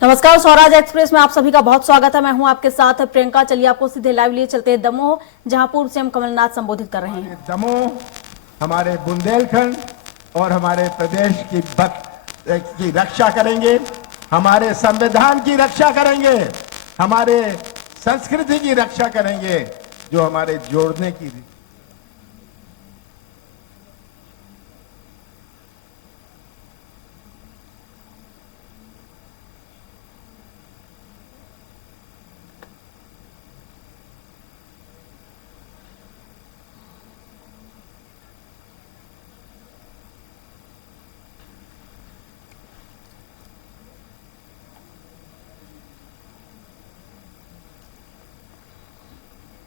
नमस्कार, स्वराज एक्सप्रेस में आप सभी का बहुत स्वागत है। मैं हूं आपके साथ प्रियंका। चलिए आपको सीधे लाइव लिए चलते हैं दमोह, जहां पूर्व सीएम कमलनाथ संबोधित कर रहे हैं। दमोह हमारे बुंदेलखंड और हमारे प्रदेश की रक्षा करेंगे, हमारे संविधान की रक्षा करेंगे, हमारे संस्कृति की रक्षा करेंगे, जो हमारे जोड़ने की।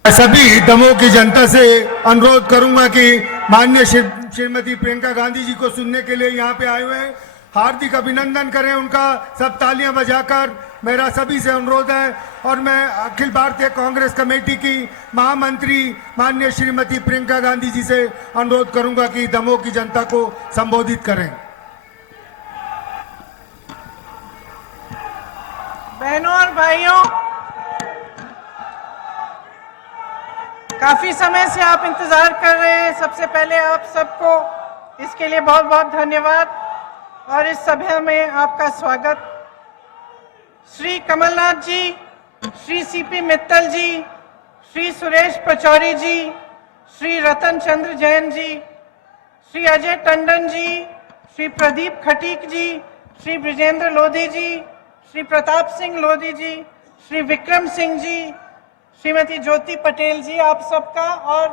सभी दमोह की जनता से अनुरोध करूंगा कि माननीय श्रीमती प्रियंका गांधी जी को सुनने के लिए यहाँ पे आए हुए हैं। हार्दिक अभिनंदन करें उनका, सब तालियां बजाकर। मेरा सभी से अनुरोध है और मैं अखिल भारतीय कांग्रेस कमेटी की महामंत्री माननीय श्रीमती प्रियंका गांधी जी से अनुरोध करूंगा कि दमोह की जनता को संबोधित करें। बहनों और भाइयों, काफी समय से आप इंतजार कर रहे हैं। सबसे पहले आप सबको इसके लिए बहुत बहुत धन्यवाद और इस सभा में आपका स्वागत। श्री कमलनाथ जी, श्री सीपी मित्तल जी, श्री सुरेश पचौरी जी, श्री रतन चंद्र जैन जी, श्री अजय टंडन जी, श्री प्रदीप खटीक जी, श्री ब्रिजेंद्र लोधी जी, श्री प्रताप सिंह लोधी जी, श्री विक्रम सिंह जी, श्रीमती ज्योति पटेल जी, आप सबका और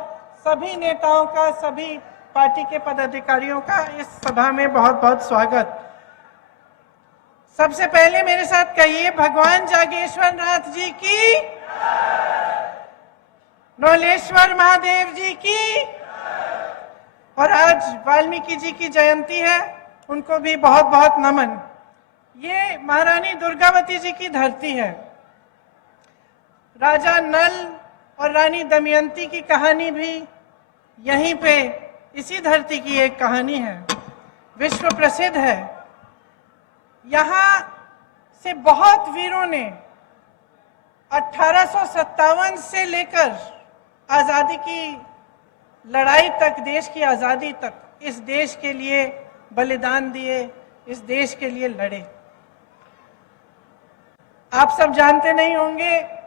सभी नेताओं का, सभी पार्टी के पदाधिकारियों का इस सभा में बहुत बहुत स्वागत। सबसे पहले मेरे साथ कहिए, भगवान जागेश्वर नाथ जी की, नौलेश्वर महादेव जी की। और आज वाल्मीकि जी की जयंती है, उनको भी बहुत बहुत नमन। ये महारानी दुर्गावती जी की धरती है। राजा नल और रानी दमयंती की कहानी भी यहीं पे, इसी धरती की एक कहानी है, विश्व प्रसिद्ध है। यहाँ से बहुत वीरों ने 1857 से लेकर आज़ादी की लड़ाई तक, देश की आज़ादी तक, इस देश के लिए बलिदान दिए, इस देश के लिए लड़े। आप सब जानते नहीं होंगे,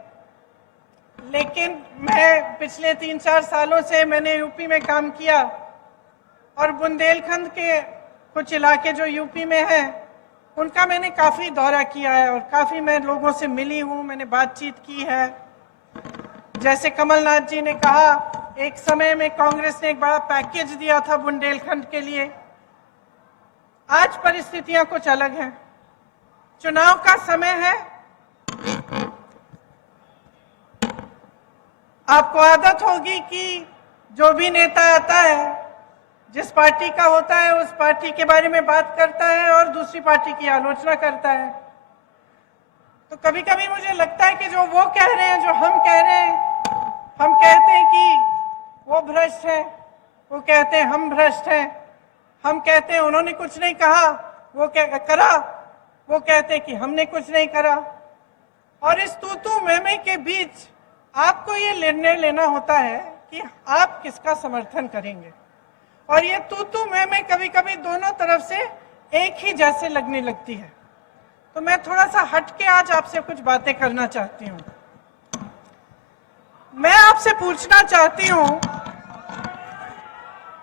लेकिन मैं पिछले 3-4 सालों से मैंने यूपी में काम किया और बुंदेलखंड के कुछ इलाके जो यूपी में हैं, उनका मैंने काफ़ी दौरा किया है और काफ़ी मैं लोगों से मिली हूँ, मैंने बातचीत की है। जैसे कमलनाथ जी ने कहा, एक समय में कांग्रेस ने एक बड़ा पैकेज दिया था बुंदेलखंड के लिए। आज परिस्थितियां कुछ अलग हैं, चुनाव का समय है। आपको आदत होगी कि जो भी नेता आता है, जिस पार्टी का होता है, उस पार्टी के बारे में बात करता है और दूसरी पार्टी की आलोचना करता है। तो कभी कभी मुझे लगता है कि जो वो कह रहे हैं, जो हम कह रहे हैं, हम कहते हैं कि वो भ्रष्ट है, वो कहते हैं हम भ्रष्ट हैं, हम कहते हैं उन्होंने कुछ नहीं कहा, वो क्या करा, वो कहते हैं कि हमने कुछ नहीं करा। और इस तू मैं के बीच आपको ये निर्णय लेना होता है कि आप किसका समर्थन करेंगे। और ये तू मैं कभी कभी दोनों तरफ से एक ही जैसे लगने लगती है। तो मैं थोड़ा सा हट के आज आपसे कुछ बातें करना चाहती हूँ। मैं आपसे पूछना चाहती हूँ,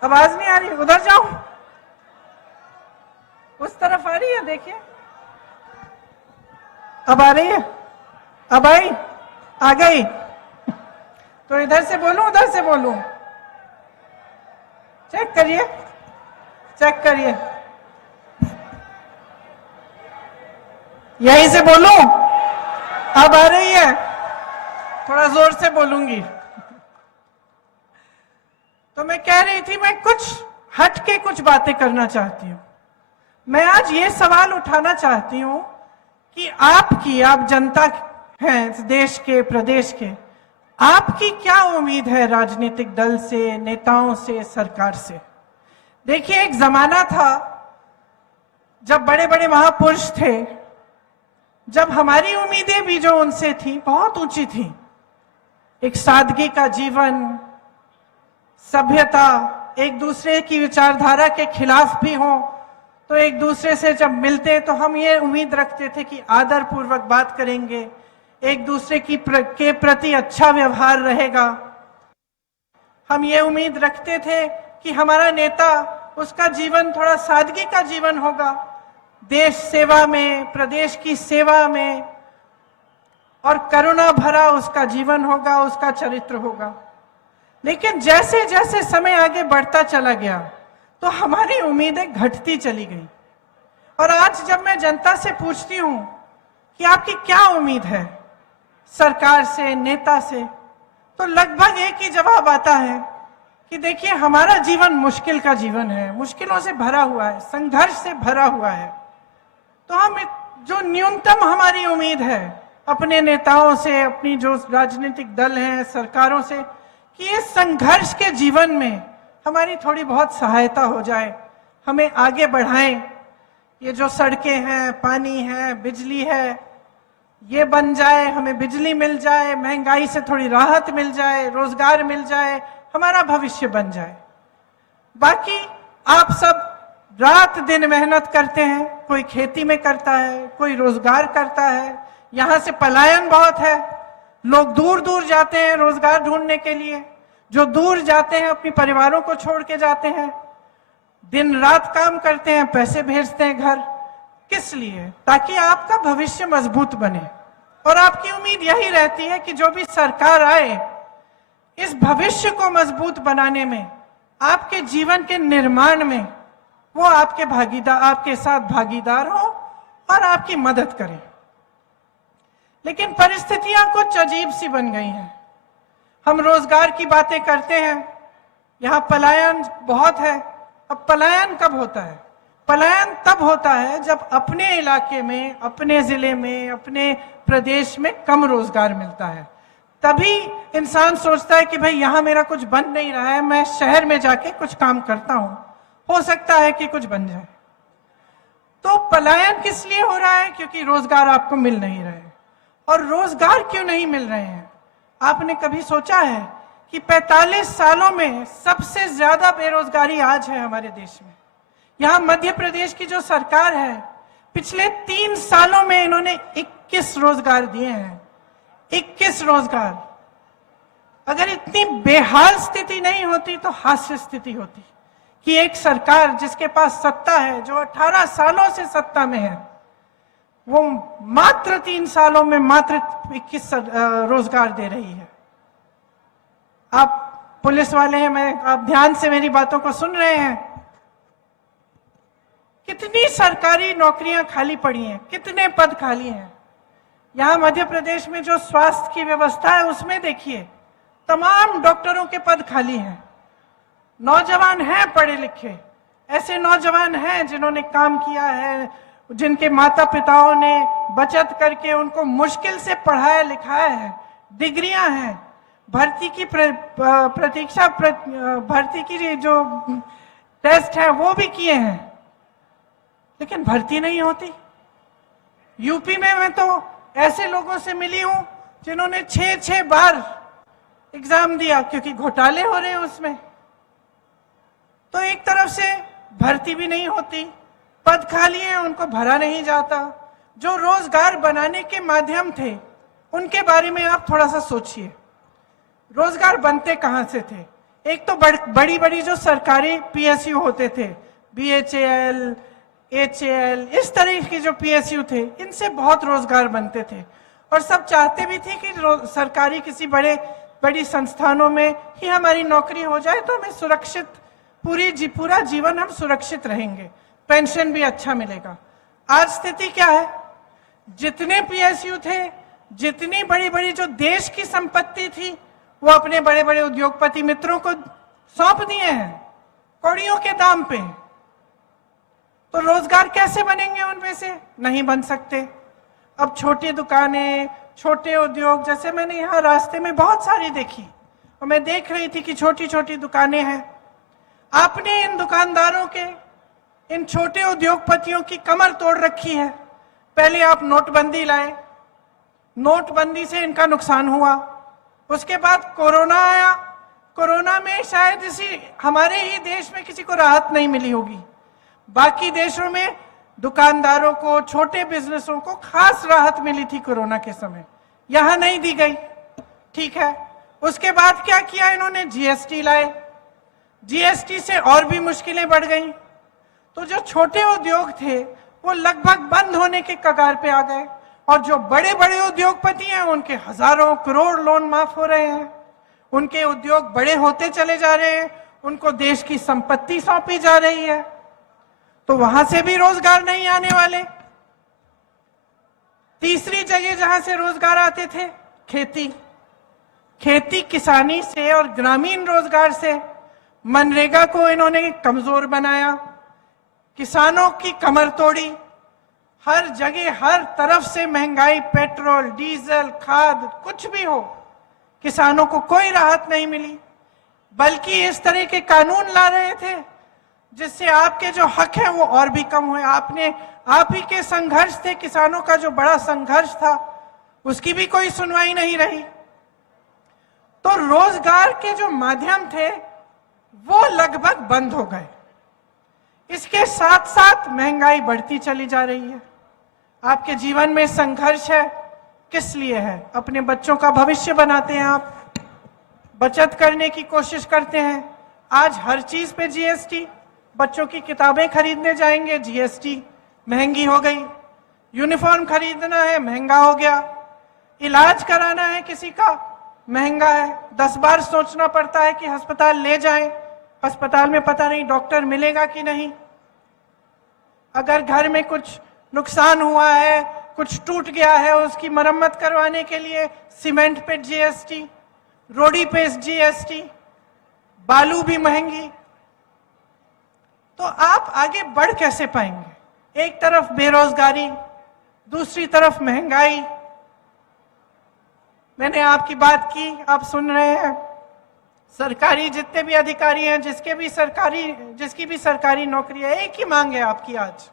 आवाज नहीं आ रही, उधर जाऊं, उस तरफ आ रही है, देखिए अब आ रही है, अब आई, आ गई। तो इधर से बोलूं, उधर से बोलूं? चेक करिए, चेक करिए, यहीं से बोलूं? अब आ रही है? थोड़ा जोर से बोलूंगी। तो मैं कह रही थी, मैं कुछ हट के कुछ बातें करना चाहती हूं। मैं आज ये सवाल उठाना चाहती हूं कि आप जनता हैं इस देश के, प्रदेश के, आपकी क्या उम्मीद है राजनीतिक दल से, नेताओं से, सरकार से? देखिए, एक जमाना था जब बड़े बड़े महापुरुष थे, जब हमारी उम्मीदें भी जो उनसे थी बहुत ऊंची थी, एक सादगी का जीवन, सभ्यता, एक दूसरे की विचारधारा के खिलाफ भी हो, तो एक दूसरे से जब मिलते तो हम ये उम्मीद रखते थे कि आदर पूर्वक बात करेंगे, एक दूसरे के प्रति अच्छा व्यवहार रहेगा। हम ये उम्मीद रखते थे कि हमारा नेता, उसका जीवन थोड़ा सादगी का जीवन होगा, देश सेवा में, प्रदेश की सेवा में, और करुणा भरा उसका जीवन होगा, उसका चरित्र होगा। लेकिन जैसे जैसे समय आगे बढ़ता चला गया तो हमारी उम्मीदें घटती चली गई। और आज जब मैं जनता से पूछती हूं कि आपकी क्या उम्मीद है सरकार से, नेता से, तो लगभग एक ही जवाब आता है कि देखिए, हमारा जीवन मुश्किल का जीवन है, मुश्किलों से भरा हुआ है, संघर्ष से भरा हुआ है। तो हम जो न्यूनतम हमारी उम्मीद है अपने नेताओं से, अपनी जो राजनीतिक दल हैं, सरकारों से, कि इस संघर्ष के जीवन में हमारी थोड़ी बहुत सहायता हो जाए, हमें आगे बढ़ाएं। ये जो सड़कें हैं, पानी है, बिजली है, ये बन जाए, हमें बिजली मिल जाए, महंगाई से थोड़ी राहत मिल जाए, रोजगार मिल जाए, हमारा भविष्य बन जाए। बाकी आप सब रात दिन मेहनत करते हैं, कोई खेती में करता है, कोई रोजगार करता है, यहाँ से पलायन बहुत है, लोग दूर दूर जाते हैं रोजगार ढूंढने के लिए, जो दूर जाते हैं अपने परिवारों को छोड़ के जाते हैं, दिन रात काम करते हैं, पैसे भेजते हैं घर। किस लिए? ताकि आपका भविष्य मजबूत बने। और आपकी उम्मीद यही रहती है कि जो भी सरकार आए, इस भविष्य को मजबूत बनाने में, आपके जीवन के निर्माण में वो आपके साथ भागीदार हो और आपकी मदद करे। लेकिन परिस्थितियां कुछ अजीब सी बन गई हैं। हम रोजगार की बातें करते हैं, यहाँ पलायन बहुत है। अब पलायन कब होता है? पलायन तब होता है जब अपने इलाके में, अपने जिले में, अपने प्रदेश में कम रोजगार मिलता है। तभी इंसान सोचता है कि भाई यहाँ मेरा कुछ बन नहीं रहा है, मैं शहर में जाके कुछ काम करता हूँ, हो सकता है कि कुछ बन जाए। तो पलायन किस लिए हो रहा है? क्योंकि रोजगार आपको मिल नहीं रहे। और रोजगार क्यों नहीं मिल रहे हैं? आपने कभी सोचा है कि 45 सालों में सबसे ज्यादा बेरोजगारी आज है हमारे देश में। यहाँ मध्य प्रदेश की जो सरकार है, पिछले 3 सालों में इन्होंने 21 रोजगार दिए हैं। 21 रोजगार। अगर इतनी बेहाल स्थिति नहीं होती तो हास्य स्थिति होती कि एक सरकार जिसके पास सत्ता है, जो 18 सालों से सत्ता में है, वो मात्र 3 सालों में मात्र 21 रोजगार दे रही है। आप पुलिस वाले हैं, आप ध्यान से मेरी बातों को सुन रहे हैं। कितनी सरकारी नौकरियां खाली पड़ी हैं, कितने पद खाली हैं। यहाँ मध्य प्रदेश में जो स्वास्थ्य की व्यवस्था है उसमें देखिए, तमाम डॉक्टरों के पद खाली हैं। नौजवान हैं पढ़े लिखे, ऐसे नौजवान हैं जिन्होंने काम किया है, जिनके माता पिताओं ने बचत करके उनको मुश्किल से पढ़ाया लिखाया है, डिग्रियां हैं, भर्ती की प्रतीक्षा, भर्ती की जो टेस्ट है वो भी किए हैं, लेकिन भर्ती नहीं होती। यूपी में मैं तो ऐसे लोगों से मिली हूं जिन्होंने 6 बार एग्जाम दिया क्योंकि घोटाले हो रहे हैं उसमें। तो एक तरफ से भर्ती भी नहीं होती, पद खाली हैं, उनको भरा नहीं जाता। जो रोजगार बनाने के माध्यम थे उनके बारे में आप थोड़ा सा सोचिए। रोजगार बनते कहां से थे? एक तो बड़ी बड़ी जो सरकारी पीएसयू होते थे, बीएचईएल, एचएएल, इस तरह के जो पीएसयू थे, इनसे बहुत रोजगार बनते थे। और सब चाहते भी थे कि सरकारी किसी बड़ी संस्थानों में ही हमारी नौकरी हो जाए तो हमें सुरक्षित, पूरा जीवन हम सुरक्षित रहेंगे, पेंशन भी अच्छा मिलेगा। आज स्थिति क्या है? जितने पीएसयू थे, जितनी बड़ी बड़ी जो देश की संपत्ति थी, वो अपने बड़े बड़े उद्योगपति मित्रों को सौंप दिए हैं कौड़ियों के दाम पे। तो रोजगार कैसे बनेंगे उनमें से? नहीं बन सकते। अब छोटी दुकानें, छोटे उद्योग, जैसे मैंने यहाँ रास्ते में बहुत सारी देखी और मैं देख रही थी कि छोटी छोटी दुकानें हैं। आपने इन दुकानदारों के, इन छोटे उद्योगपतियों की कमर तोड़ रखी है। पहले आप नोटबंदी लाए, नोटबंदी से इनका नुकसान हुआ। उसके बाद कोरोना आया, कोरोना में शायद इसी हमारे ही देश में किसी को राहत नहीं मिली होगी। बाकी देशों में दुकानदारों को, छोटे बिजनेसों को खास राहत मिली थी कोरोना के समय, यहां नहीं दी गई। ठीक है, उसके बाद क्या किया इन्होंने? जीएसटी लाए। जीएसटी से और भी मुश्किलें बढ़ गई। तो जो छोटे उद्योग थे वो लगभग बंद होने के कगार पे आ गए, और जो बड़े बड़े उद्योगपति हैं उनके हजारों करोड़ लोन माफ हो रहे हैं। उनके उद्योग बड़े होते चले जा रहे हैं, उनको देश की संपत्ति सौंपी जा रही है, तो वहां से भी रोजगार नहीं आने वाले। तीसरी जगह जहां से रोजगार आते थे, खेती। खेती किसानी से और ग्रामीण रोजगार से मनरेगा को इन्होंने कमजोर बनाया, किसानों की कमर तोड़ी। हर जगह हर तरफ से महंगाई, पेट्रोल, डीजल, खाद, कुछ भी हो, किसानों को कोई राहत नहीं मिली, बल्कि इस तरह के कानून ला रहे थे जिससे आपके जो हक है वो और भी कम हुए। आप ही के संघर्ष थे, किसानों का जो बड़ा संघर्ष था उसकी भी कोई सुनवाई नहीं रही। तो रोजगार के जो माध्यम थे वो लगभग बंद हो गए। इसके साथ साथ महंगाई बढ़ती चली जा रही है। आपके जीवन में संघर्ष है, किस लिए है? अपने बच्चों का भविष्य बनाते हैं आप, बचत करने की कोशिश करते हैं। आज हर चीज पे जीएसटी, बच्चों की किताबें खरीदने जाएंगे जीएसटी, महंगी हो गई। यूनिफॉर्म खरीदना है, महंगा हो गया। इलाज कराना है किसी का, महंगा है। 10 बार सोचना पड़ता है कि अस्पताल ले जाएं, अस्पताल में पता नहीं डॉक्टर मिलेगा कि नहीं। अगर घर में कुछ नुकसान हुआ है, कुछ टूट गया है, उसकी मरम्मत करवाने के लिए सीमेंट पे जीएसटी, रोड़ी पे जीएसटी, बालू भी महंगी। तो आप आगे बढ़ कैसे पाएंगे? एक तरफ बेरोजगारी, दूसरी तरफ महंगाई। मैंने आपकी बात की, आप सुन रहे हैं। सरकारी जितने भी अधिकारी हैं, जिसकी भी सरकारी नौकरी है, एक ही मांग है आपकी आज,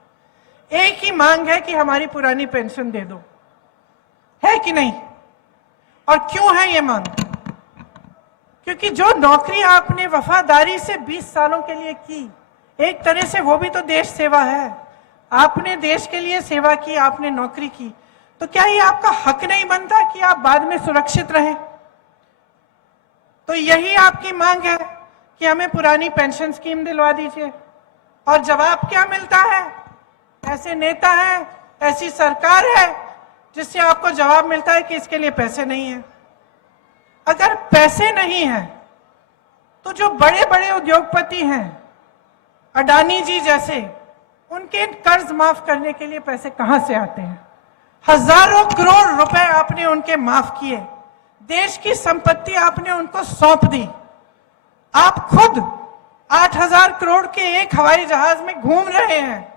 एक ही मांग है कि हमारी पुरानी पेंशन दे दो, है कि नहीं? और क्यों है ये मांग? क्योंकि जो नौकरी आपने वफादारी से 20 सालों के लिए की, एक तरह से वो भी तो देश सेवा है। आपने देश के लिए सेवा की, आपने नौकरी की, तो क्या ये आपका हक नहीं बनता कि आप बाद में सुरक्षित रहें? तो यही आपकी मांग है कि हमें पुरानी पेंशन स्कीम दिलवा दीजिए। और जवाब क्या मिलता है? ऐसे नेता हैं, ऐसी सरकार है जिससे आपको जवाब मिलता है कि इसके लिए पैसे नहीं है। अगर पैसे नहीं है तो जो बड़े बड़े उद्योगपति हैं, अडानी जी जैसे, उनके कर्ज माफ करने के लिए पैसे कहां से आते हैं? हजारों करोड़ रुपए आपने उनके माफ किए, देश की संपत्ति आपने उनको सौंप दी। आप खुद 8,000 करोड़ के एक हवाई जहाज में घूम रहे हैं।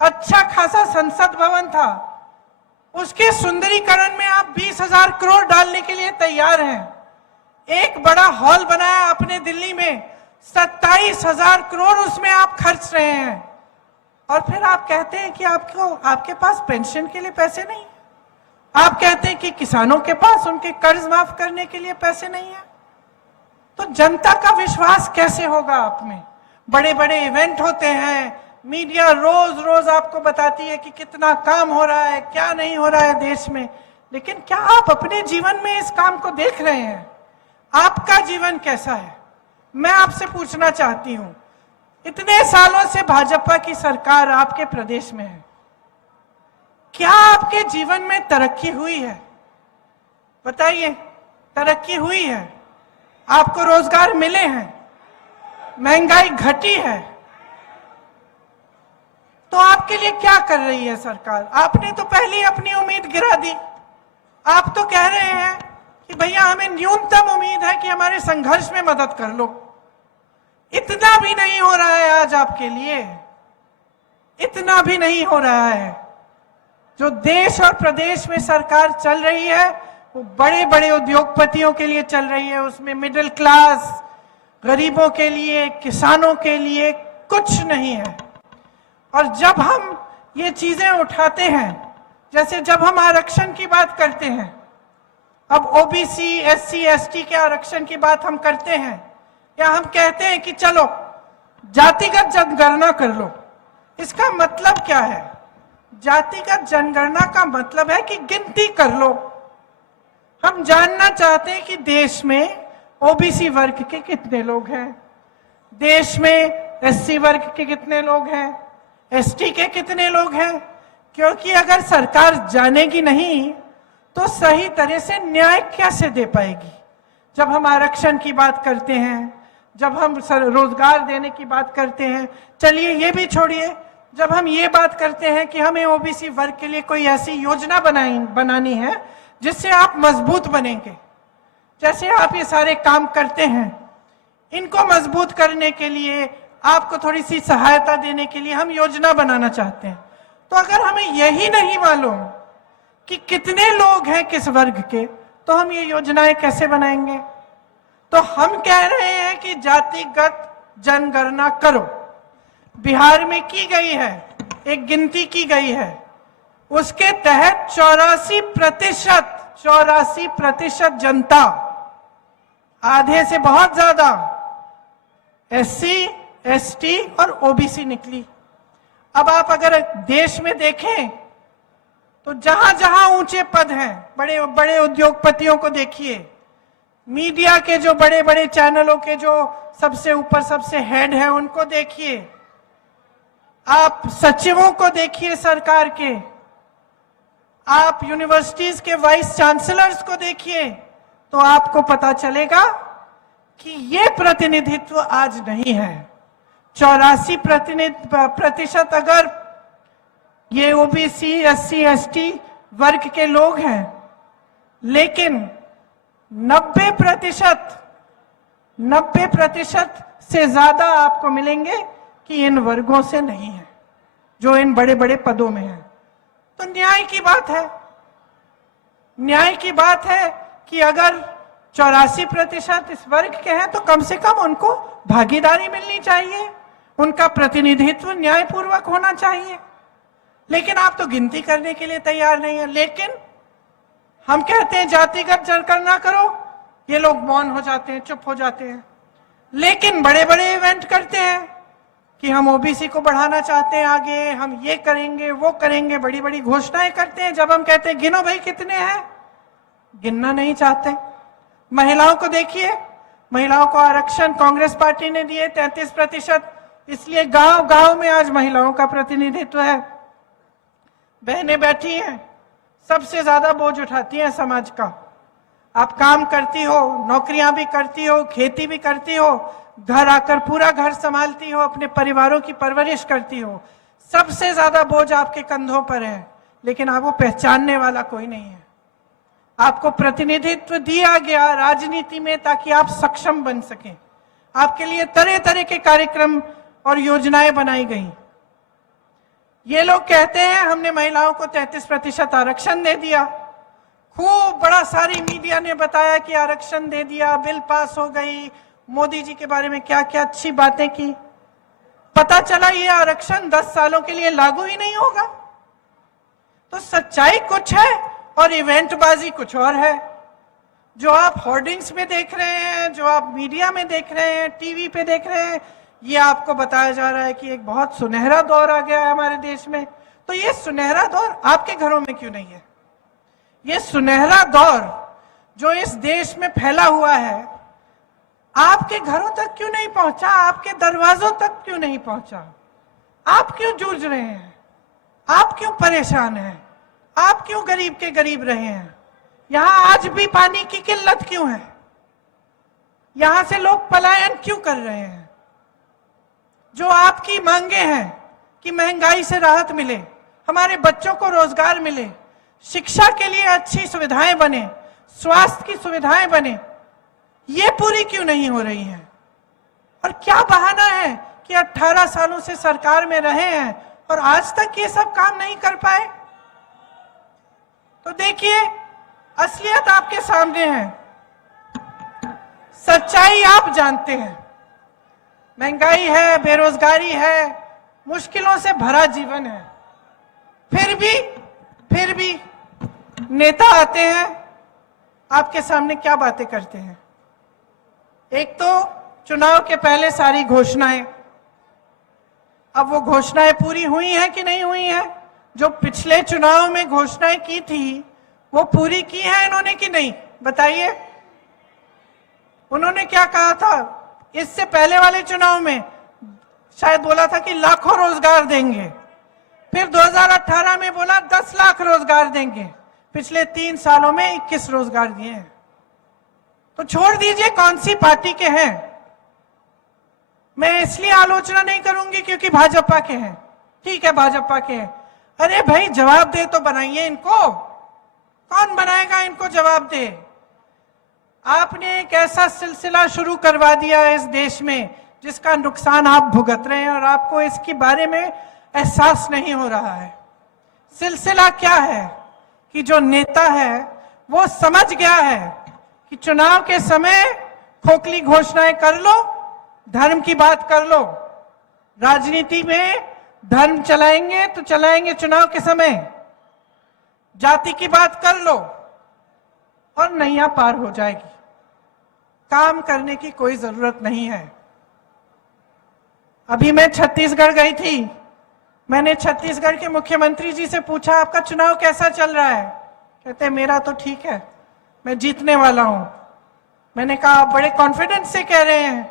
अच्छा खासा संसद भवन था, उसके सुंदरीकरण में आप 20,000 करोड़ डालने के लिए तैयार हैं। एक बड़ा हॉल बनाया आपने दिल्ली में, 27,000 करोड़ उसमें आप खर्च रहे हैं, और फिर आप कहते हैं कि आपके पास पेंशन के लिए पैसे नहीं। आप कहते हैं कि किसानों के पास उनके कर्ज माफ करने के लिए पैसे नहीं है। तो जनता का विश्वास कैसे होगा आप में? बड़े बड़े इवेंट होते हैं, मीडिया रोज रोज आपको बताती है कि कितना काम हो रहा है, क्या नहीं हो रहा है देश में, लेकिन क्या आप अपने जीवन में इस काम को देख रहे हैं? आपका जीवन कैसा है? मैं आपसे पूछना चाहती हूं, इतने सालों से भाजपा की सरकार आपके प्रदेश में है, क्या आपके जीवन में तरक्की हुई है? बताइए, तरक्की हुई है? आपको रोजगार मिले हैं? महंगाई घटी है? तो आपके लिए क्या कर रही है सरकार? आपने तो पहले ही अपनी उम्मीद गिरा दी। आप तो कह रहे हैं कि भैया हमें न्यूनतम उम्मीद है कि हमारे संघर्ष में मदद कर लो। इतना भी नहीं हो रहा है आज आपके लिए, इतना भी नहीं हो रहा है। जो देश और प्रदेश में सरकार चल रही है वो बड़े बड़े उद्योगपतियों के लिए चल रही है, उसमें मिडिल क्लास, गरीबों के लिए, किसानों के लिए कुछ नहीं है। और जब हम ये चीजें उठाते हैं जैसे जब हम आरक्षण की बात करते हैं, अब ओबीसी, एससी, एसटी के आरक्षण की बात हम करते हैं, या हम कहते हैं कि चलो जातिगत जनगणना कर लो, इसका मतलब क्या है? जातिगत जनगणना का मतलब है कि गिनती कर लो। हम जानना चाहते हैं कि देश में ओबीसी वर्ग के कितने लोग हैं, देश में एससी वर्ग के कितने लोग हैं, एसटी के कितने लोग हैं, क्योंकि अगर सरकार जानेगी नहीं तो सही तरह से न्याय कैसे दे पाएगी? जब हम आरक्षण की बात करते हैं, जब हम रोजगार देने की बात करते हैं, चलिए ये भी छोड़िए, जब हम ये बात करते हैं कि हमें ओबीसी वर्ग के लिए कोई ऐसी योजना बनानी है जिससे आप मजबूत बनेंगे, जैसे आप ये सारे काम करते हैं, इनको मजबूत करने के लिए, आपको थोड़ी सी सहायता देने के लिए हम योजना बनाना चाहते हैं। तो अगर हमें यही नहीं मालूम कि कितने लोग हैं किस वर्ग के, तो हम ये योजनाएं कैसे बनाएंगे? तो हम कह रहे हैं कि जातिगत जनगणना करो। बिहार में की गई है, एक गिनती की गई है, उसके तहत 84% जनता, आधे से बहुत ज्यादा एससी, एसटी और ओबीसी निकली। अब आप अगर देश में देखें तो जहां जहां ऊंचे पद हैं, बड़े बड़े उद्योगपतियों को देखिए, मीडिया के जो बड़े बड़े चैनलों के जो सबसे ऊपर सबसे हेड हैं उनको देखिए, आप सचिवों को देखिए सरकार के, आप यूनिवर्सिटीज के वाइस चांसलर्स को देखिए, तो आपको पता चलेगा कि ये प्रतिनिधित्व आज नहीं है। 84% अगर ये ओबीसी, एससी, एसटी वर्ग के लोग हैं, लेकिन 90% से ज्यादा आपको मिलेंगे कि इन वर्गों से नहीं है, जो इन बड़े बड़े पदों में है। तो न्याय की बात है, न्याय की बात है कि अगर 84% इस वर्ग के हैं तो कम से कम उनको भागीदारी मिलनी चाहिए, उनका प्रतिनिधित्व न्यायपूर्वक होना चाहिए। लेकिन आप तो गिनती करने के लिए तैयार नहीं है। लेकिन हम कहते हैं जातिगत जनगणना करो, ये लोग मौन हो जाते हैं, चुप हो जाते हैं। लेकिन बड़े बड़े इवेंट करते हैं कि हम ओबीसी को बढ़ाना चाहते हैं आगे, हम ये करेंगे वो करेंगे, बड़ी बड़ी घोषणाएं करते हैं। जब हम कहते हैं गिनो भाई कितने हैं, गिनना नहीं चाहते। महिलाओं को देखिए, महिलाओं को आरक्षण कांग्रेस पार्टी ने दिए 33%, इसलिए गांव गांव में आज महिलाओं का प्रतिनिधित्व है। बहनें बैठी हैं, सबसे ज्यादा बोझ उठाती हैं समाज का। आप काम करती हो, नौकरियां भी करती हो, खेती भी करती हो, घर आकर पूरा घर संभालती हो, अपने परिवारों की परवरिश करती हो, सबसे ज्यादा बोझ आपके कंधों पर है, लेकिन आपको पहचानने वाला कोई नहीं है। आपको प्रतिनिधित्व दिया गया राजनीति में ताकि आप सक्षम बन सकें। आपके लिए तरह तरह के कार्यक्रम और योजनाएं बनाई गई। ये लोग कहते हैं हमने महिलाओं को 33% आरक्षण दे दिया, खूब बड़ा सारी मीडिया ने बताया कि आरक्षण दे दिया, बिल पास हो गई, मोदी जी के बारे में क्या क्या अच्छी बातें की। पता चला ये आरक्षण 10 सालों के लिए लागू ही नहीं होगा। तो सच्चाई कुछ है और इवेंटबाजी कुछ और है। जो आप होर्डिंग्स में देख रहे हैं, जो आप मीडिया में देख रहे हैं, टीवी पे देख रहे हैं, ये आपको बताया जा रहा है कि एक बहुत सुनहरा दौर आ गया है हमारे देश में। तो ये सुनहरा दौर आपके घरों में क्यों नहीं है? ये सुनहरा दौर जो इस देश में फैला हुआ है, आपके घरों तक क्यों नहीं पहुंचा? आपके दरवाजों तक क्यों नहीं पहुंचा? आप क्यों जूझ रहे हैं? आप क्यों परेशान हैं? आप क्यों गरीब के गरीब रहे हैं? यहां आज भी पानी की किल्लत क्यों है? यहां से लोग पलायन क्यों कर रहे हैं? जो आपकी मांगे हैं कि महंगाई से राहत मिले, हमारे बच्चों को रोजगार मिले, शिक्षा के लिए अच्छी सुविधाएं बने, स्वास्थ्य की सुविधाएं बने, ये पूरी क्यों नहीं हो रही हैं? और क्या बहाना है कि 18 सालों से सरकार में रहे हैं और आज तक ये सब काम नहीं कर पाए? तो देखिए, असलियत आपके सामने है, सच्चाई आप जानते हैं। महंगाई है, बेरोजगारी है, मुश्किलों से भरा जीवन है, फिर भी फिर भी नेता आते हैं, आपके सामने क्या बातें करते हैं। एक तो चुनाव के पहले सारी घोषणाएं, अब वो घोषणाएं पूरी हुई हैं कि नहीं हुई हैं? जो पिछले चुनाव में घोषणाएं की थी वो पूरी की है इन्होंने कि नहीं, बताइए। उन्होंने क्या कहा था इससे पहले वाले चुनाव में? शायद बोला था कि लाखों रोजगार देंगे, फिर 2018 में बोला 10 लाख रोजगार देंगे। पिछले 3 सालों में 21 रोजगार दिए हैं। तो छोड़ दीजिए कौन सी पार्टी के हैं, मैं इसलिए आलोचना नहीं करूंगी क्योंकि भाजपा के हैं, ठीक है भाजपा के हैं। अरे भाई जवाब दे तो बनाइए इनको, कौन बनाएगा इनको जवाब दे। आपने एक ऐसा सिलसिला शुरू करवा दिया है इस देश में जिसका नुकसान आप भुगत रहे हैं और आपको इसके बारे में एहसास नहीं हो रहा है। सिलसिला क्या है कि जो नेता है वो समझ गया है कि चुनाव के समय खोखली घोषणाएं कर लो, धर्म की बात कर लो, राजनीति में धर्म चलाएंगे तो चलाएंगे चुनाव के समय, जाति की बात कर लो और नैया पार हो जाएगी। काम करने की कोई जरूरत नहीं है। अभी मैं छत्तीसगढ़ गई थी, मैंने छत्तीसगढ़ के मुख्यमंत्री जी से पूछा आपका चुनाव कैसा चल रहा है? कहते मेरा तो ठीक है, मैं जीतने वाला हूं। मैंने कहा आप बड़े कॉन्फिडेंस से कह रहे हैं?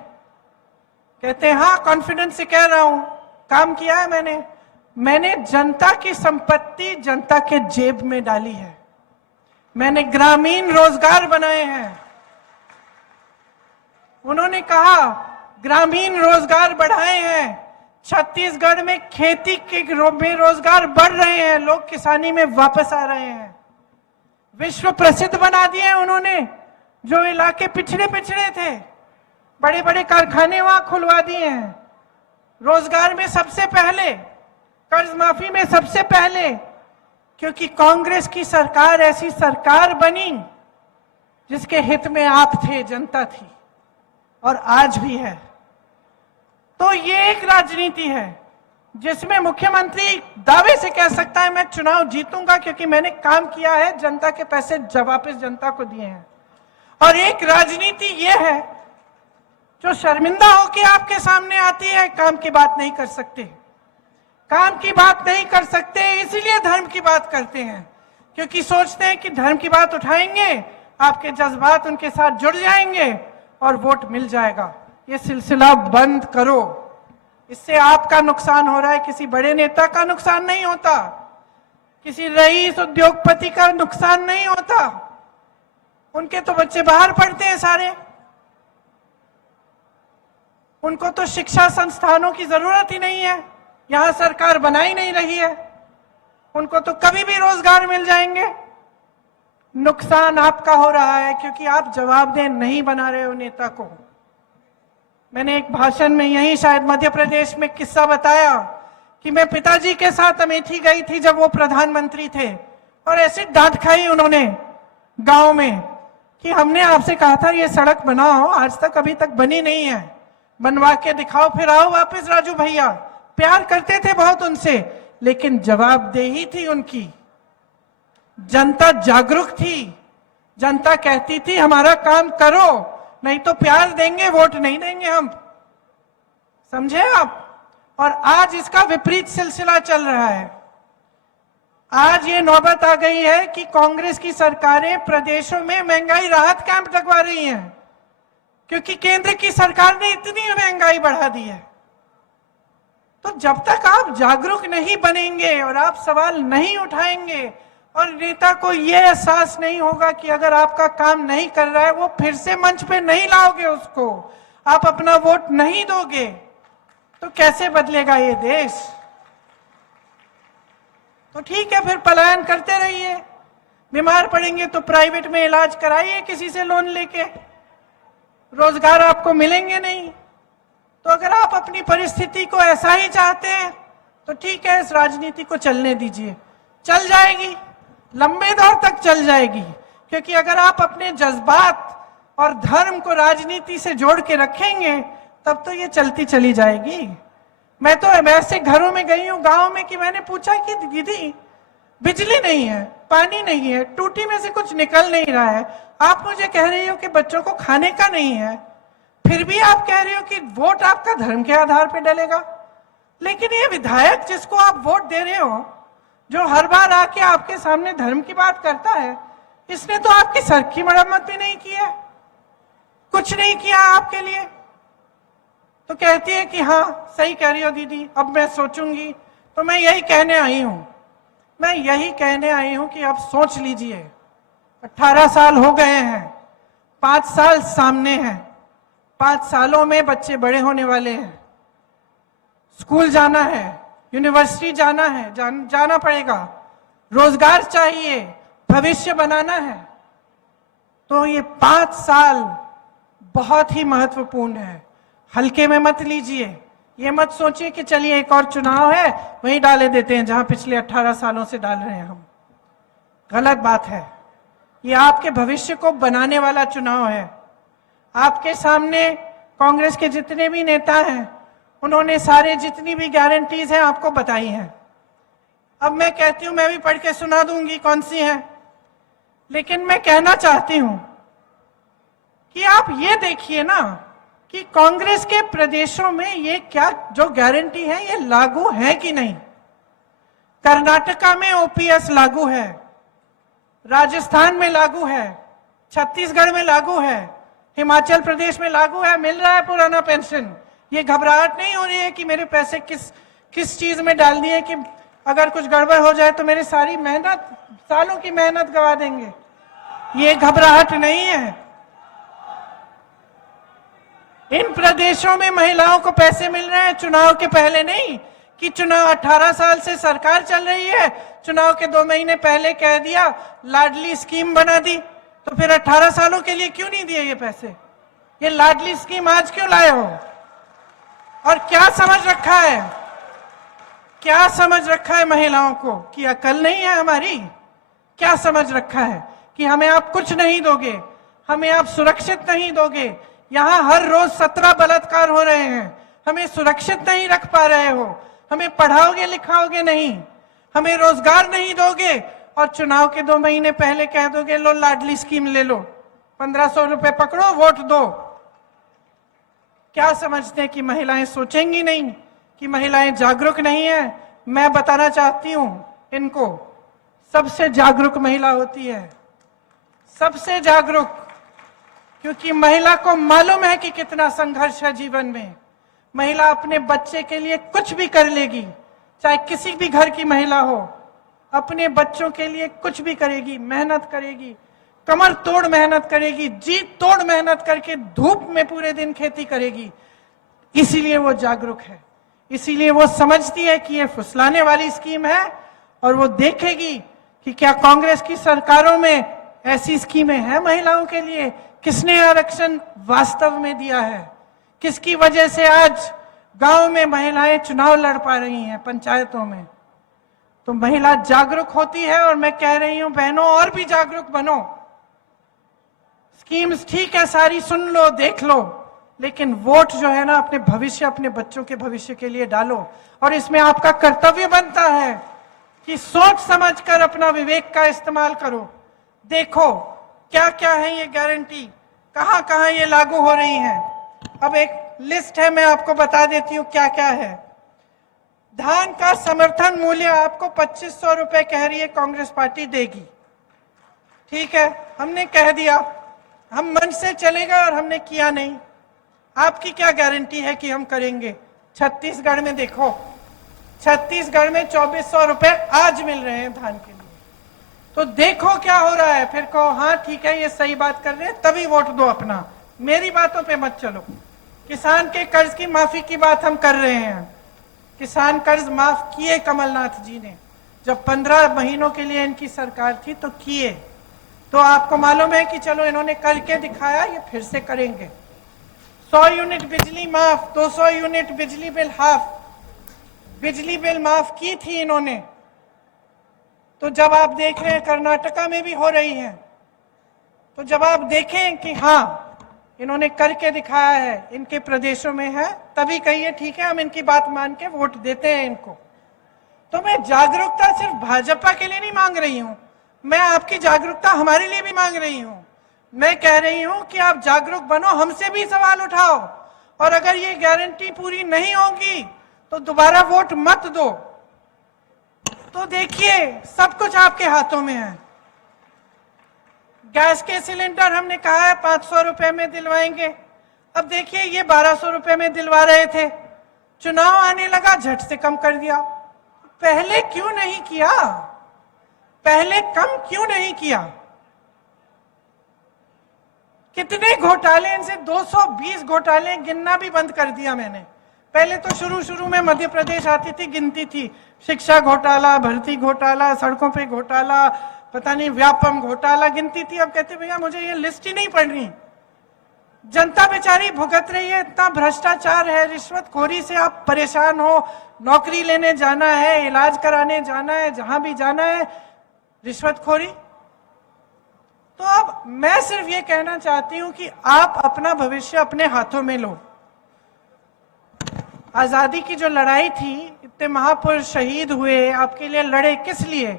कहते हैं हाँ कॉन्फिडेंस से कह रहा हूं, काम किया है मैंने जनता की संपत्ति जनता के जेब में डाली है, मैंने ग्रामीण रोजगार बनाए हैं। उन्होंने कहा ग्रामीण रोजगार बढ़ाए हैं, छत्तीसगढ़ में खेती के में रोजगार बढ़ रहे हैं, लोग किसानी में वापस आ रहे हैं। विश्व प्रसिद्ध बना दिए हैं उन्होंने, जो इलाके पिछड़े थे बड़े बड़े कारखाने वहां खुलवा दिए हैं। रोजगार में सबसे पहले, कर्ज माफी में सबसे पहले, क्योंकि कांग्रेस की सरकार ऐसी सरकार बनी जिसके हित में आप थे, जनता थी और आज भी है। तो ये एक राजनीति है जिसमें मुख्यमंत्री दावे से कह सकता है मैं चुनाव जीतूंगा क्योंकि मैंने काम किया है, जनता के पैसे वापस जनता को दिए हैं। और एक राजनीति ये है जो शर्मिंदा होकर आपके सामने आती है, काम की बात नहीं कर सकते, काम की बात नहीं कर सकते, इसलिए धर्म की बात करते हैं, क्योंकि सोचते हैं कि धर्म की बात उठाएंगे, आपके जज्बात उनके साथ जुड़ जाएंगे और वोट मिल जाएगा। ये सिलसिला बंद करो, इससे आपका नुकसान हो रहा है, किसी बड़े नेता का नुकसान नहीं होता, किसी रईस उद्योगपति का नुकसान नहीं होता। उनके तो बच्चे बाहर पढ़ते हैं सारे, उनको तो शिक्षा संस्थानों की जरूरत ही नहीं है, यहां सरकार बना ही नहीं रही है, उनको तो कभी भी रोजगार मिल जाएंगे। नुकसान आपका हो रहा है क्योंकि आप जवाबदेह नहीं बना रहे हो नेता को। मैंने एक भाषण में यही शायद मध्य प्रदेश में किस्सा बताया कि मैं पिताजी के साथ अमेठी गई थी जब वो प्रधानमंत्री थे, और ऐसी डांट खाई उन्होंने गांव में कि हमने आपसे कहा था ये सड़क बनाओ, आज तक अभी तक बनी नहीं है, बनवा के दिखाओ फिर आओ वापस राजू भैया। प्यार करते थे बहुत उनसे, लेकिन जवाबदेही थी उनकी। जनता जागरूक थी, जनता कहती थी हमारा काम करो, नहीं तो प्यार देंगे वोट नहीं देंगे हम, समझे आप। और आज इसका विपरीत सिलसिला चल रहा है। आज ये नौबत आ गई है कि कांग्रेस की सरकारें प्रदेशों में महंगाई राहत कैंप लगवा रही हैं, क्योंकि केंद्र की सरकार ने इतनी महंगाई बढ़ा दी है। तो जब तक आप जागरूक नहीं बनेंगे और आप सवाल नहीं उठाएंगे और नेता को यह एहसास नहीं होगा कि अगर आपका काम नहीं कर रहा है वो फिर से मंच पे नहीं लाओगे उसको, आप अपना वोट नहीं दोगे, तो कैसे बदलेगा ये देश। तो ठीक है, फिर पलायन करते रहिए, बीमार पड़ेंगे तो प्राइवेट में इलाज कराइए किसी से लोन लेके, रोजगार आपको मिलेंगे नहीं। तो अगर आप अपनी परिस्थिति को ऐसा ही चाहते हैं तो ठीक है, इस राजनीति को चलने दीजिए, चल जाएगी, लंबे दौर तक चल जाएगी। क्योंकि अगर आप अपने जज्बात और धर्म को राजनीति से जोड़ के रखेंगे तब तो ये चलती चली जाएगी। मैं तो ऐसे घरों में गई हूं गांव में कि मैंने पूछा कि दीदी बिजली नहीं है, पानी नहीं है, टूटी में से कुछ निकल नहीं रहा है। आप मुझे कह रही हो कि बच्चों को खाने का नहीं है, फिर भी आप कह रही हो कि वोट आपका धर्म के आधार पर डलेगा। लेकिन ये विधायक जिसको आप वोट दे रहे हो, जो हर बार आके आपके सामने धर्म की बात करता है, इसने तो आपकी सड़क की मरम्मत भी नहीं की है, कुछ नहीं किया आपके लिए। तो कहती है कि हाँ सही कह रही हो दीदी, अब मैं सोचूंगी। तो मैं यही कहने आई हूं कि अब सोच लीजिए। 18 साल हो गए हैं, 5 साल सामने हैं, 5 सालों में बच्चे बड़े होने वाले हैं, स्कूल जाना है, यूनिवर्सिटी जाना है, जाना पड़ेगा, रोजगार चाहिए, भविष्य बनाना है। तो ये 5 साल बहुत ही महत्वपूर्ण है, हल्के में मत लीजिए। ये मत सोचिए कि चलिए एक और चुनाव है वहीं डाले देते हैं जहां पिछले 18 सालों से डाल रहे हैं हम। गलत बात है। ये आपके भविष्य को बनाने वाला चुनाव है। आपके सामने कांग्रेस के जितने भी नेता हैं, उन्होंने सारे जितनी भी गारंटीज हैं आपको बताई हैं। अब मैं कहती हूं, मैं भी पढ़ के सुना दूंगी कौन सी है, लेकिन मैं कहना चाहती हूं कि आप ये देखिए ना कि कांग्रेस के प्रदेशों में ये क्या जो गारंटी है ये लागू है कि नहीं। कर्नाटका में ओपीएस लागू है, राजस्थान में लागू है, छत्तीसगढ़ में लागू है, हिमाचल प्रदेश में लागू है, मिल रहा है पुराना पेंशन। ये घबराहट नहीं हो रही है कि मेरे पैसे किस चीज में डाल दिए कि अगर कुछ गड़बड़ हो जाए तो मेरी सारी मेहनत, सालों की मेहनत गवा देंगे। ये घबराहट नहीं है। इन प्रदेशों में महिलाओं को पैसे मिल रहे हैं, चुनाव के पहले नहीं कि चुनाव 18 साल से सरकार चल रही है, चुनाव के 2 महीने पहले कह दिया लाडली स्कीम बना दी, तो फिर 18 सालों के लिए क्यों नहीं दिए ये पैसे? ये लाडली स्कीम आज क्यों लाए हो? और क्या समझ रखा है, क्या समझ रखा है महिलाओं को कि अकल नहीं है हमारी? क्या समझ रखा है कि हमें आप कुछ नहीं दोगे, हमें आप सुरक्षित नहीं दोगे? यहां हर रोज 17 बलात्कार हो रहे हैं, हमें सुरक्षित नहीं रख पा रहे हो, हमें पढ़ाओगे लिखाओगे नहीं, हमें रोजगार नहीं दोगे, और चुनाव के 2 महीने पहले कह दोगे लो लाडली स्कीम ले लो, 1500 रुपए पकड़ो, वोट दो। क्या समझते हैं कि महिलाएं सोचेंगी नहीं, कि महिलाएं जागरूक नहीं है? मैं बताना चाहती हूं इनको, सबसे जागरूक महिला होती है, सबसे जागरूक, क्योंकि महिला को मालूम है कि कितना संघर्ष है जीवन में। महिला अपने बच्चे के लिए कुछ भी कर लेगी, चाहे किसी भी घर की महिला हो, अपने बच्चों के लिए कुछ भी करेगी, मेहनत करेगी, कमर तोड़ मेहनत करेगी, जी तोड़ मेहनत करके धूप में पूरे दिन खेती करेगी। इसीलिए वो जागरूक है, इसीलिए वो समझती है कि ये फुसलाने वाली स्कीम है, और वो देखेगी कि क्या कांग्रेस की सरकारों में ऐसी स्कीमें हैं महिलाओं के लिए, किसने आरक्षण वास्तव में दिया है, किसकी वजह से आज गांव में महिलाएं चुनाव लड़ पा रही हैं, पंचायतों में। तो महिला जागरूक होती है, और मैं कह रही हूं बहनों और भी जागरूक बनो। स्कीम्स ठीक है, सारी सुन लो, देख लो, लेकिन वोट जो है ना अपने भविष्य, अपने बच्चों के भविष्य के लिए डालो। और इसमें आपका कर्तव्य बनता है कि सोच समझकर अपना विवेक का इस्तेमाल करो। देखो क्या क्या है ये गारंटी, कहां कहां ये लागू हो रही हैं। अब एक लिस्ट है, मैं आपको बता देती हूं क्या क्या है। धान का समर्थन मूल्य आपको 2500 रुपए कह रही है कांग्रेस पार्टी देगी, ठीक है, हमने कह दिया, हम मन से चलेगा और हमने किया नहीं। आपकी क्या गारंटी है कि हम करेंगे? छत्तीसगढ़ में देखो, छत्तीसगढ़ में 2400 रुपए आज मिल रहे हैं धान के लिए। तो देखो क्या हो रहा है, फिर कहो हाँ ठीक है ये सही बात कर रहे हैं, तभी वोट दो अपना, मेरी बातों पे मत चलो। किसान के कर्ज की माफी की बात हम कर रहे हैं, किसान कर्ज माफ किए कमलनाथ जी ने, जब 15 महीनों के लिए इनकी सरकार थी तो किए। तो आपको मालूम है कि चलो इन्होंने करके दिखाया, ये फिर से करेंगे। 100 यूनिट बिजली माफ, 200 यूनिट बिजली बिल हाफ, बिजली बिल माफ की थी इन्होंने। तो जब आप देख रहे हैं कर्नाटका में भी हो रही है, तो जब आप देखें कि हाँ इन्होंने करके दिखाया है, इनके प्रदेशों में है, तभी कहिए ठीक है हम इनकी बात मान के वोट देते हैं इनको। तो मैं जागरूकता सिर्फ भाजपा के लिए नहीं मांग रही हूं, मैं आपकी जागरूकता हमारे लिए भी मांग रही हूं। मैं कह रही हूं कि आप जागरूक बनो, हमसे भी सवाल उठाओ, और अगर ये गारंटी पूरी नहीं होगी तो दोबारा वोट मत दो। तो देखिए, सब कुछ आपके हाथों में है। गैस के सिलेंडर हमने कहा है 500 रुपए में दिलवाएंगे, अब देखिए ये 1200 रुपए में दिलवा रहे थे, चुनाव आने लगा झट से कम कर दिया। पहले क्यों नहीं किया, पहले कम क्यों नहीं किया? कितने घोटाले, इनसे 220 घोटाले गिनना भी बंद कर दिया मैंने। पहले तो शुरू में मध्य प्रदेश आती थी, गिनती थी, शिक्षा घोटाला, भर्ती घोटाला, सड़कों पे घोटाला, पता नहीं व्यापम घोटाला गिनती थी। अब कहते भैया मुझे ये लिस्ट ही नहीं पढ़नी। जनता बेचारी भुगत रही है, इतना भ्रष्टाचार है, रिश्वतखोरी से आप परेशान हो, नौकरी लेने जाना है, इलाज कराने जाना है, जहां भी जाना है रिश्वतखोरी। तो अब मैं सिर्फ ये कहना चाहती हूं कि आप अपना भविष्य अपने हाथों में लो। आजादी की जो लड़ाई थी, इतने महापुरुष शहीद हुए, आपके लिए लड़े, किस लिए?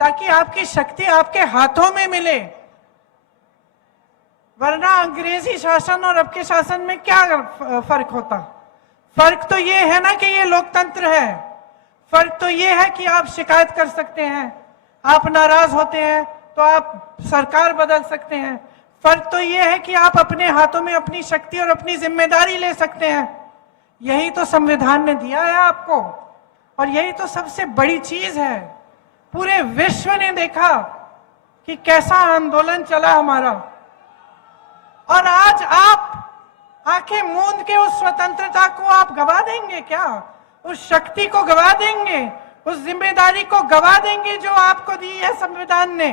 ताकि आपकी शक्ति आपके हाथों में मिले। वरना अंग्रेजी शासन और अब के शासन में क्या फर्क होता? फर्क तो ये है ना कि ये लोकतंत्र है। फर्क तो ये है कि आप शिकायत कर सकते हैं, आप नाराज होते हैं तो आप सरकार बदल सकते हैं। फर्क तो ये है कि आप अपने हाथों में अपनी शक्ति और अपनी जिम्मेदारी ले सकते हैं। यही तो संविधान ने दिया है आपको, और यही तो सबसे बड़ी चीज है। पूरे विश्व ने देखा कि कैसा आंदोलन चला हमारा, और आज आप आंखें मूंद के उस स्वतंत्रता को आप गवा देंगे क्या? उस शक्ति को गवा देंगे, उस जिम्मेदारी को गवा देंगे जो आपको दी है संविधान ने?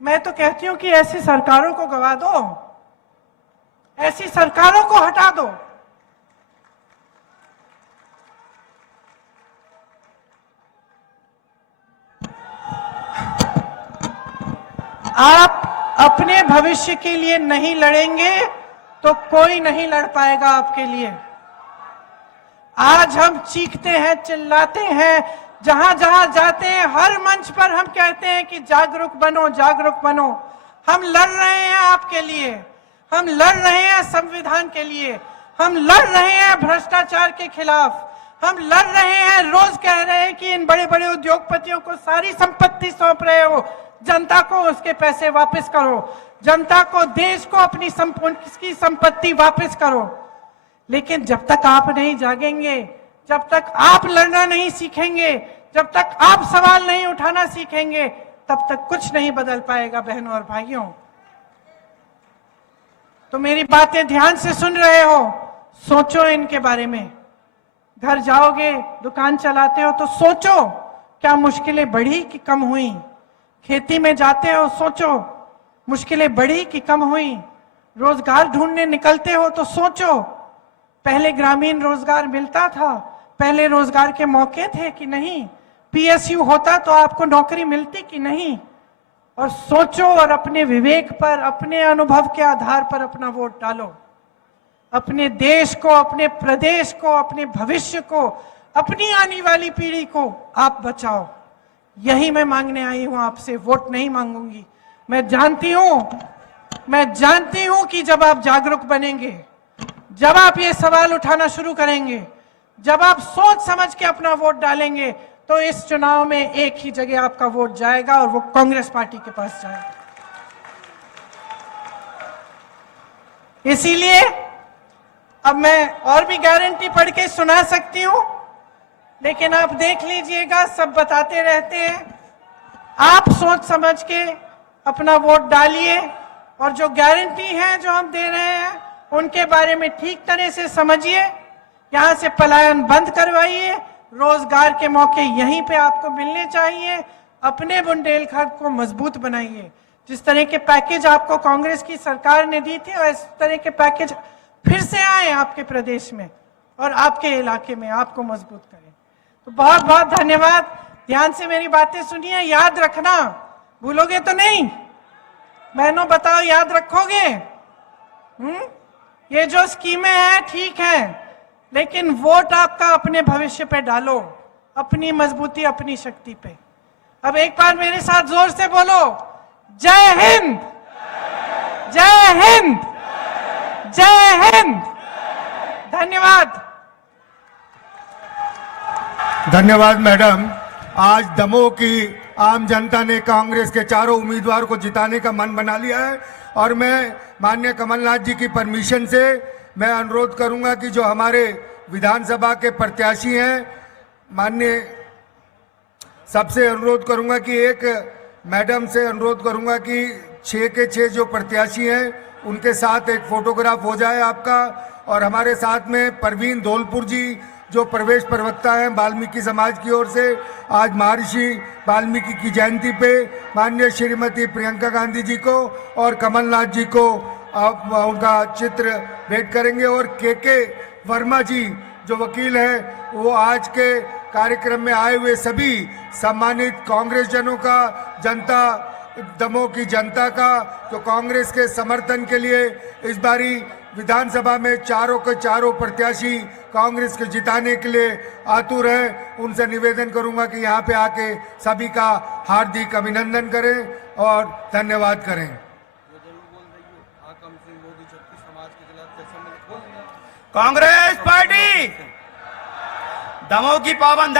मैं तो कहती हूं कि ऐसी सरकारों को गवा दो, ऐसी सरकारों को हटा दो। आप अपने भविष्य के लिए नहीं लड़ेंगे तो कोई नहीं लड़ पाएगा आपके लिए। आज हम चीखते हैं, चिल्लाते हैं, जहां जहां जाते हैं हर मंच पर हम कहते हैं कि जागरूक बनो, जागरूक बनो। हम लड़ रहे हैं आपके लिए, हम लड़ रहे हैं संविधान के लिए, हम लड़ रहे हैं भ्रष्टाचार के खिलाफ, हम लड़ रहे हैं। रोज कह रहे हैं कि इन बड़े बड़े उद्योगपतियों को सारी संपत्ति सौंप रहे हो, जनता को उसके पैसे वापस करो, जनता को, देश को अपनी संपत्ति वापस करो। लेकिन जब तक आप नहीं जागेंगे, जब तक आप लड़ना नहीं सीखेंगे, जब तक आप सवाल नहीं उठाना सीखेंगे, तब तक कुछ नहीं बदल पाएगा बहनों और भाइयों। तो मेरी बातें ध्यान से सुन रहे हो, सोचो इनके बारे में। घर जाओगे, दुकान चलाते हो तो सोचो क्या मुश्किलें बढ़ी कि कम हुई? खेती में जाते हो, सोचो मुश्किलें बढ़ी कि कम हुई? रोजगार ढूंढने निकलते हो तो सोचो, पहले ग्रामीण रोजगार मिलता था, पहले रोजगार के मौके थे कि नहीं? पीएसयू होता तो आपको नौकरी मिलती कि नहीं? और सोचो और अपने विवेक पर, अपने अनुभव के आधार पर अपना वोट डालो। अपने देश को, अपने प्रदेश को, अपने भविष्य को, अपनी आने वाली पीढ़ी को आप बचाओ। यही मैं मांगने आई हूं आपसे, वोट नहीं मांगूंगी। मैं जानती हूं कि जब आप जागरूक बनेंगे, जब आप ये सवाल उठाना शुरू करेंगे, जब आप सोच समझ के अपना वोट डालेंगे, तो इस चुनाव में एक ही जगह आपका वोट जाएगा और वो कांग्रेस पार्टी के पास जाएगा। इसीलिए अब मैं और भी गारंटी पढ़ के सुना सकती हूं, लेकिन आप देख लीजिएगा, सब बताते रहते हैं। आप सोच समझ के अपना वोट डालिए, और जो गारंटी है जो हम दे रहे हैं उनके बारे में ठीक तरह से समझिए। यहां से पलायन बंद करवाइए, रोजगार के मौके यहीं पे आपको मिलने चाहिए। अपने बुंदेलखंड को मजबूत बनाइए। जिस तरह के पैकेज आपको कांग्रेस की सरकार ने दी थी, और इस तरह के पैकेज फिर से आए आपके प्रदेश में और आपके इलाके में, आपको मजबूत करें। तो बहुत बहुत धन्यवाद। ध्यान से मेरी बातें सुनिए, याद रखना, भूलोगे तो नहीं? बहनों बताओ, याद रखोगे? ये जो स्कीमें हैं ठीक है, लेकिन वोट आपका अपने भविष्य पे डालो, अपनी मजबूती, अपनी शक्ति पे। अब एक बार मेरे साथ जोर से बोलो, जय हिंद, जय हिंद, जय हिंद। धन्यवाद। धन्यवाद मैडम। आज दमोह की आम जनता ने कांग्रेस के चारों उम्मीदवार को जिताने का मन बना लिया है और मैं माननीय कमलनाथ जी की परमिशन से मैं अनुरोध करूंगा कि जो हमारे विधानसभा के प्रत्याशी हैं, माननीय सबसे अनुरोध करूंगा कि एक मैडम से अनुरोध करूंगा कि 6 के 6 जो प्रत्याशी हैं उनके साथ एक फोटोग्राफ हो जाए आपका। और हमारे साथ में परवीन धौलपुर जी जो प्रवेश प्रवक्ता हैं वाल्मीकि समाज की ओर से, आज महर्षि वाल्मीकि की जयंती पे माननीय श्रीमती प्रियंका गांधी जी को और कमलनाथ जी को आप उनका चित्र भेंट करेंगे। और के वर्मा जी जो वकील हैं, वो आज के कार्यक्रम में आए हुए सभी सम्मानित कांग्रेस जनों का, जनता, दमोह की जनता का जो कांग्रेस के समर्थन के लिए इस बारी विधानसभा में चारों के चारों प्रत्याशी कांग्रेस के जिताने के लिए आतुर हैं, उनसे निवेदन करूंगा कि यहाँ पे आके सभी का हार्दिक अभिनंदन करें और धन्यवाद करें। कांग्रेस पार्टी दमोह की पाबंद